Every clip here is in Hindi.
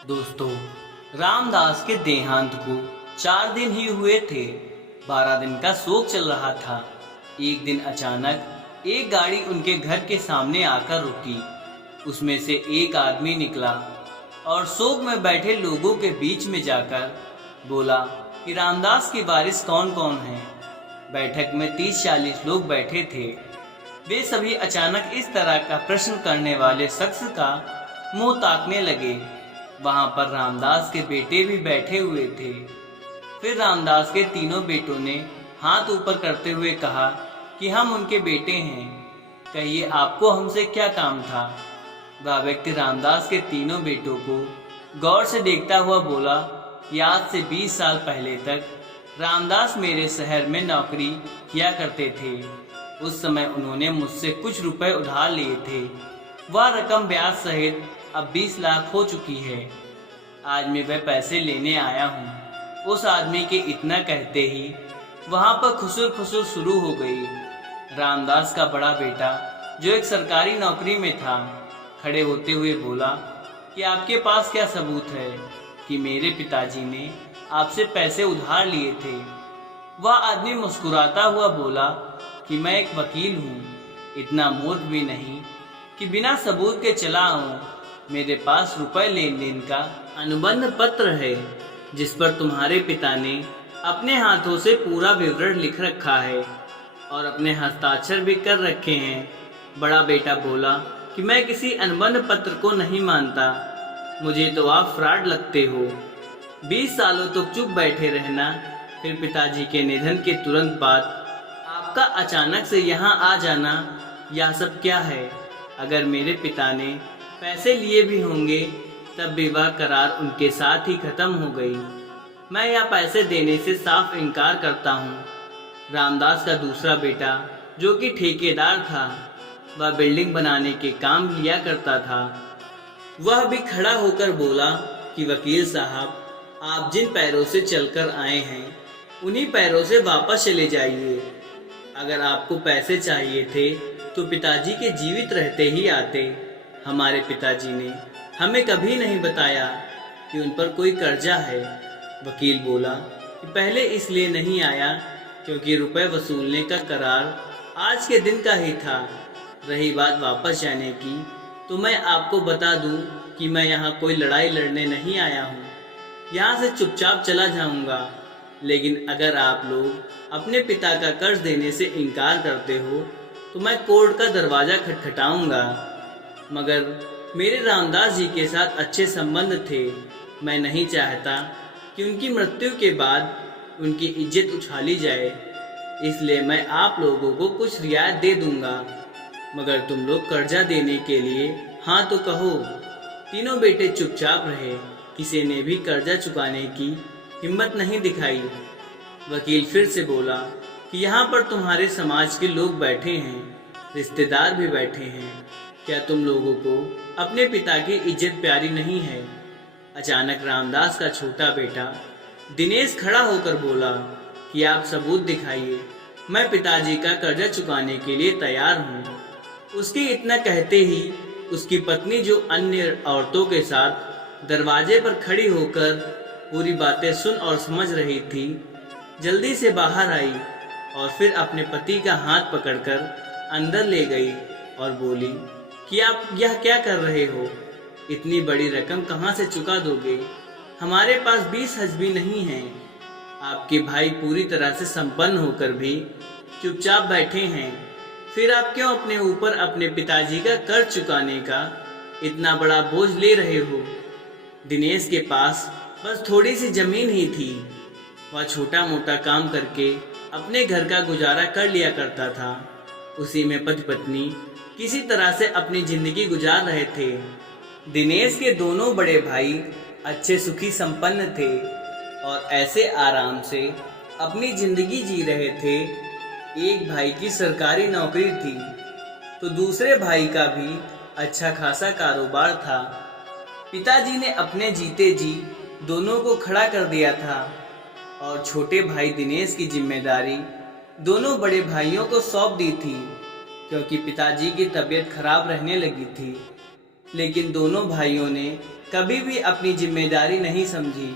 दोस्तों, रामदास के देहांत को 4 दिन ही हुए थे। 12 दिन का शोक चल रहा था। एक दिन अचानक एक गाड़ी उनके घर के सामने आकर रुकी। उसमें से एक आदमी निकला और शोक में बैठे लोगों के बीच में जाकर बोला कि रामदास की वारिस कौन कौन है। बैठक में 30-40 लोग बैठे थे। वे सभी अचानक इस तरह का प्रश्न करने वाले शख्स का मुंह ताकने लगे। वहां पर रामदास के बेटे भी बैठे हुए थे। फिर रामदास के तीनों बेटों ने हाथ ऊपर करते हुए कहा कि हम उनके बेटे हैं, कहिए आपको हमसे क्या काम था। वह व्यक्ति रामदास के तीनों बेटों को गौर से देखता हुआ बोला कि आज से 20 साल पहले तक रामदास मेरे शहर में नौकरी किया करते थे। उस समय उन्होंने मुझसे कुछ रुपए उधार लिए थे। वह रकम ब्याज सहित अब 20 लाख हो चुकी है। आज मैं वह पैसे लेने आया हूँ। उस आदमी के इतना कहते ही वहाँ पर खुसुर खुसुर शुरू हो गई। रामदास का बड़ा बेटा, जो एक सरकारी नौकरी में था, खड़े होते हुए बोला कि आपके पास क्या सबूत है कि मेरे पिताजी ने आपसे पैसे उधार लिए थे। वह आदमी मुस्कुराता हुआ बोला कि मैं एक वकील हूँ, इतना मूर्ख भी नहीं कि बिना सबूत के चला आऊं। मेरे पास रुपए लेन देन का अनुबंध पत्र है, जिस पर तुम्हारे पिता ने अपने हाथों से पूरा विवरण लिख रखा है और अपने हस्ताक्षर भी कर रखे हैं। बड़ा बेटा बोला कि मैं किसी अनुबंध पत्र को नहीं मानता, मुझे तो आप फ्रॉड लगते हो। 20 सालों तक चुप बैठे रहना, फिर पिताजी के निधन के तुरंत बाद आपका अचानक से यहाँ आ जाना, यह सब क्या है। अगर मेरे पिता ने पैसे लिए भी होंगे तब भी वह करार उनके साथ ही खत्म हो गई। मैं यह पैसे देने से साफ इनकार करता हूँ। रामदास का दूसरा बेटा, जो कि ठेकेदार था, वह बिल्डिंग बनाने के काम लिया करता था। वह भी खड़ा होकर बोला कि वकील साहब, आप जिन पैरों से चलकर आए हैं उन्हीं पैरों से वापस चले जाइए। अगर आपको पैसे चाहिए थे तो पिताजी के जीवित रहते ही आते। हमारे पिताजी ने हमें कभी नहीं बताया कि उन पर कोई कर्जा है। वकील बोला कि पहले इसलिए नहीं आया क्योंकि रुपए वसूलने का करार आज के दिन का ही था। रही बात वापस जाने की, तो मैं आपको बता दूं कि मैं यहाँ कोई लड़ाई लड़ने नहीं आया हूँ। यहाँ से चुपचाप चला जाऊँगा। लेकिन अगर आप लोग अपने पिता का कर्ज देने से इनकार करते हो तो मैं कोर्ट का दरवाज़ा खटखटाऊंगा। मगर मेरे रामदास जी के साथ अच्छे संबंध थे। मैं नहीं चाहता कि उनकी मृत्यु के बाद उनकी इज्जत उछाली जाए, इसलिए मैं आप लोगों को कुछ रियायत दे दूंगा। मगर तुम लोग कर्जा देने के लिए हाँ तो कहो। तीनों बेटे चुपचाप रहे। किसी ने भी कर्जा चुकाने की हिम्मत नहीं दिखाई। वकील फिर से बोला कि यहाँ पर तुम्हारे समाज के लोग बैठे हैं, रिश्तेदार भी बैठे हैं। क्या तुम लोगों को अपने पिता की इज्जत प्यारी नहीं है। अचानक रामदास का छोटा बेटा दिनेश खड़ा होकर बोला कि आप सबूत दिखाइए, मैं पिताजी का कर्जा चुकाने के लिए तैयार हूँ। उसके इतना कहते ही उसकी पत्नी, जो अन्य औरतों के साथ दरवाजे पर खड़ी होकर पूरी बातें सुन और समझ रही थी, जल्दी से बाहर आई और फिर अपने पति का हाथ पकड़कर अंदर ले गई और बोली कि आप यह क्या कर रहे हो। इतनी बड़ी रकम कहाँ से चुका दोगे। हमारे पास 20 हज भी नहीं है। आपके भाई पूरी तरह से संपन्न होकर भी चुपचाप बैठे हैं। फिर आप क्यों अपने ऊपर अपने पिताजी का कर्ज चुकाने का इतना बड़ा बोझ ले रहे हो। दिनेश के पास बस थोड़ी सी जमीन ही थी। वह छोटा मोटा काम करके अपने घर का गुजारा कर लिया करता था। उसी में पति पत्नी किसी तरह से अपनी जिंदगी गुजार रहे थे। दिनेश के दोनों बड़े भाई अच्छे सुखी संपन्न थे और ऐसे आराम से अपनी जिंदगी जी रहे थे। एक भाई की सरकारी नौकरी थी तो दूसरे भाई का भी अच्छा खासा कारोबार था। पिताजी ने अपने जीते जी दोनों को खड़ा कर दिया था और छोटे भाई दिनेश की जिम्मेदारी दोनों बड़े भाइयों को सौंप दी थी, क्योंकि पिताजी की तबीयत खराब रहने लगी थी। लेकिन दोनों भाइयों ने कभी भी अपनी जिम्मेदारी नहीं समझी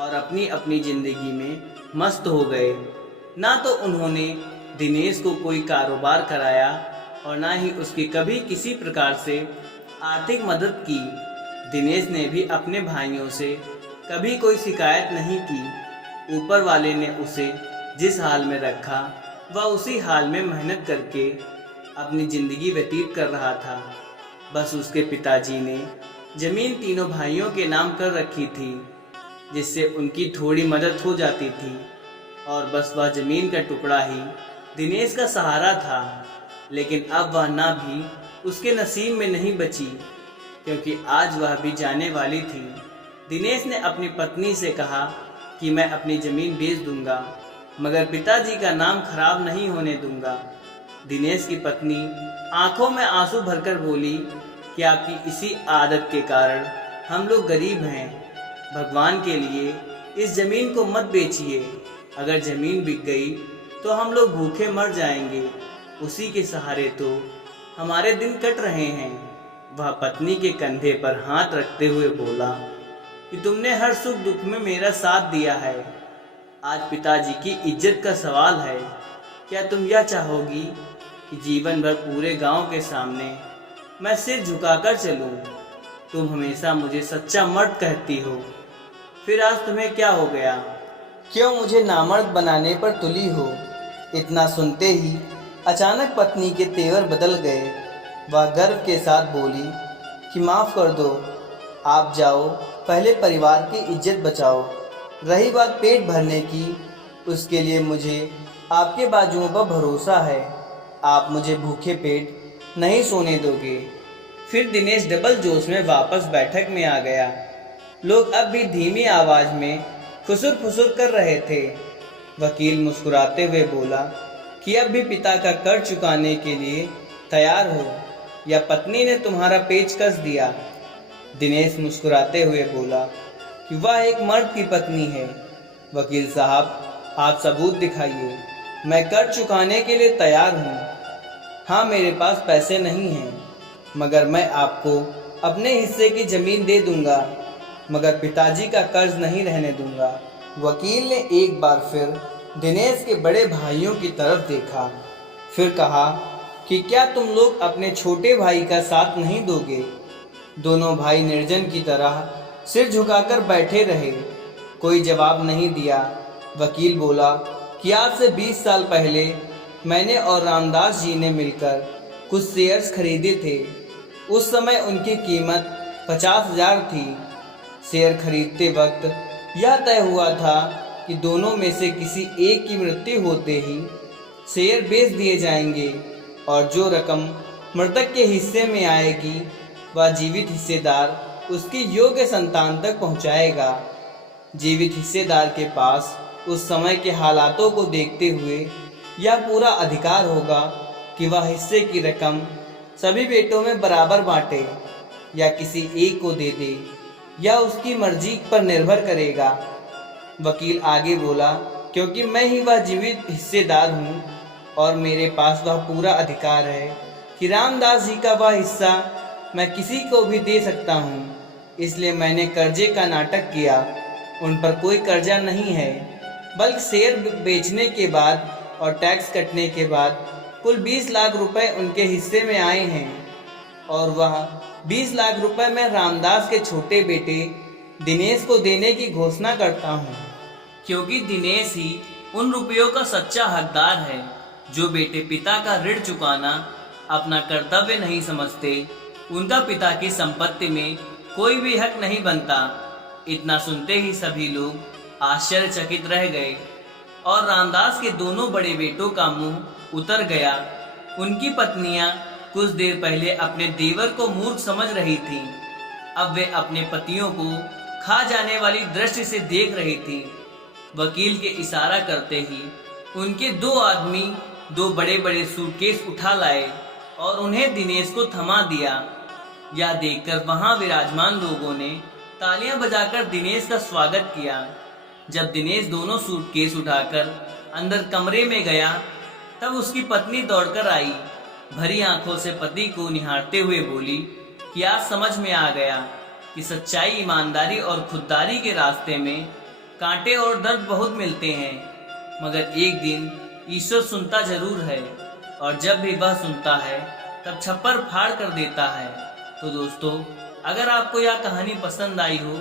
और अपनी अपनी जिंदगी में मस्त हो गए। ना तो उन्होंने दिनेश को कोई कारोबार कराया और ना ही उसकी कभी किसी प्रकार से आर्थिक मदद की। दिनेश ने भी अपने भाइयों से कभी कोई शिकायत नहीं की। ऊपर वाले ने उसे जिस हाल में रखा वह उसी हाल में मेहनत करके अपनी जिंदगी व्यतीत कर रहा था। बस उसके पिताजी ने जमीन तीनों भाइयों के नाम कर रखी थी, जिससे उनकी थोड़ी मदद हो जाती थी और बस वह जमीन का टुकड़ा ही दिनेश का सहारा था। लेकिन अब वह ना भी उसके नसीब में नहीं बची, क्योंकि आज वह भी जाने वाली थी। दिनेश ने अपनी पत्नी से कहा कि मैं अपनी ज़मीन बेच दूंगा, मगर पिताजी का नाम खराब नहीं होने दूंगा। दिनेश की पत्नी आंखों में आंसू भरकर बोली कि आपकी इसी आदत के कारण हम लोग गरीब हैं। भगवान के लिए इस ज़मीन को मत बेचिए। अगर ज़मीन बिक गई तो हम लोग भूखे मर जाएंगे। उसी के सहारे तो हमारे दिन कट रहे हैं। वह पत्नी के कंधे पर हाथ रखते हुए बोला कि तुमने हर सुख दुख में मेरा साथ दिया है। आज पिताजी की इज्जत का सवाल है। क्या तुम यह चाहोगी कि जीवन भर पूरे गांव के सामने मैं सिर झुकाकर चलूं? तुम हमेशा मुझे सच्चा मर्द कहती हो, फिर आज तुम्हें क्या हो गया? क्यों मुझे नामर्द बनाने पर तुली हो? इतना सुनते ही अचानक पत्नी के तेवर बदल गए। वह गर्व के साथ बोली कि माफ़ कर दो, आप जाओ, पहले परिवार की इज्जत बचाओ। रही बात पेट भरने की, उसके लिए मुझे आपके बाजुओं पर भरोसा है। आप मुझे भूखे पेट नहीं सोने दोगे। फिर दिनेश डबल जोश में वापस बैठक में आ गया। लोग अब भी धीमी आवाज़ में खुसुर फुसुर कर रहे थे। वकील मुस्कुराते हुए बोला कि अब भी पिता का कर्ज चुकाने के लिए तैयार हो या पत्नी ने तुम्हारा पेच कस दिया? दिनेश मुस्कुराते हुए बोला कि वह एक मर्द की पत्नी है। वकील साहब, आप सबूत दिखाइए। मैं कर्ज चुकाने के लिए तैयार हूँ। हाँ, मेरे पास पैसे नहीं हैं, मगर मैं आपको अपने हिस्से की ज़मीन दे दूँगा, मगर पिताजी का कर्ज नहीं रहने दूँगा। वकील ने एक बार फिर दिनेश के बड़े भाइयों की तरफ देखा, फिर कहा कि क्या तुम लोग अपने छोटे भाई का साथ नहीं दोगे? दोनों भाई निर्जन की तरह सिर झुकाकर बैठे रहे। कोई जवाब नहीं दिया। वकील बोला कि आज से 20 साल पहले मैंने और रामदास जी ने मिलकर कुछ शेयर्स खरीदे थे। उस समय उनकी कीमत 50,000 थी। शेयर खरीदते वक्त यह तय हुआ था कि दोनों में से किसी एक की मृत्यु होते ही शेयर बेच दिए जाएंगे और जो रकम मृतक के हिस्से में आएगी वह जीवित हिस्सेदार उसकी योग्य संतान तक पहुंचाएगा। जीवित हिस्सेदार के पास उस समय के हालातों को देखते हुए यह पूरा अधिकार होगा कि वह हिस्से की रकम सभी बेटों में बराबर बांटे या किसी एक को दे दे, यह उसकी मर्जी पर निर्भर करेगा। वकील आगे बोला, क्योंकि मैं ही वह जीवित हिस्सेदार हूँ और मेरे पास वह पूरा अधिकार है कि रामदास जी का वह हिस्सा मैं किसी को भी दे सकता हूँ। इसलिए मैंने कर्जे का नाटक किया। उन पर कोई कर्जा नहीं है, बल्कि शेयर बेचने के बाद और टैक्स कटने के बाद कुल 20 लाख रुपए उनके हिस्से में आए हैं और वह 20 लाख रुपए मैं रामदास के छोटे बेटे दिनेश को देने की घोषणा करता हूँ, क्योंकि दिनेश ही उन रुपयों का सच्चा हकदार है जो बेटे पिता का ऋण चुकाना अपना कर्तव्य नहीं समझते। उनका पिता की संपत्ति में कोई भी हक नहीं बनता। इतना सुनते ही सभी लोग आश्चर्यचकित रह गए और रामदास के दोनों बड़े बेटों का मुंह उतर गया। उनकी पत्नियां कुछ देर पहले अपने देवर को मूर्ख समझ रही थीं, अब वे अपने पतियों को खा जाने वाली दृष्टि से देख रही थी। वकील के इशारा करते ही उनके दो आदमी दो बड़े बड़े सूटकेस उठा लाए और उन्हें दिनेश को थमा दिया। यह देखकर वहां विराजमान लोगों ने तालियां बजाकर दिनेश का स्वागत किया। जब दिनेश दोनों सूटकेस उठाकर अंदर कमरे में गया तब उसकी पत्नी दौड़कर आई। भरी आंखों से पति को निहारते हुए बोली कि आज समझ में आ गया कि सच्चाई, ईमानदारी और खुददारी के रास्ते में कांटे और दर्द बहुत मिलते हैं, मगर एक दिन ईश्वर सुनता जरूर है, और जब भी वह सुनता है तब छप्पर फाड़ कर देता है। तो दोस्तों, अगर आपको यह कहानी पसंद आई हो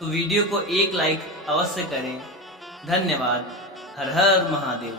तो वीडियो को एक लाइक अवश्य करें। धन्यवाद। हर हर महादेव।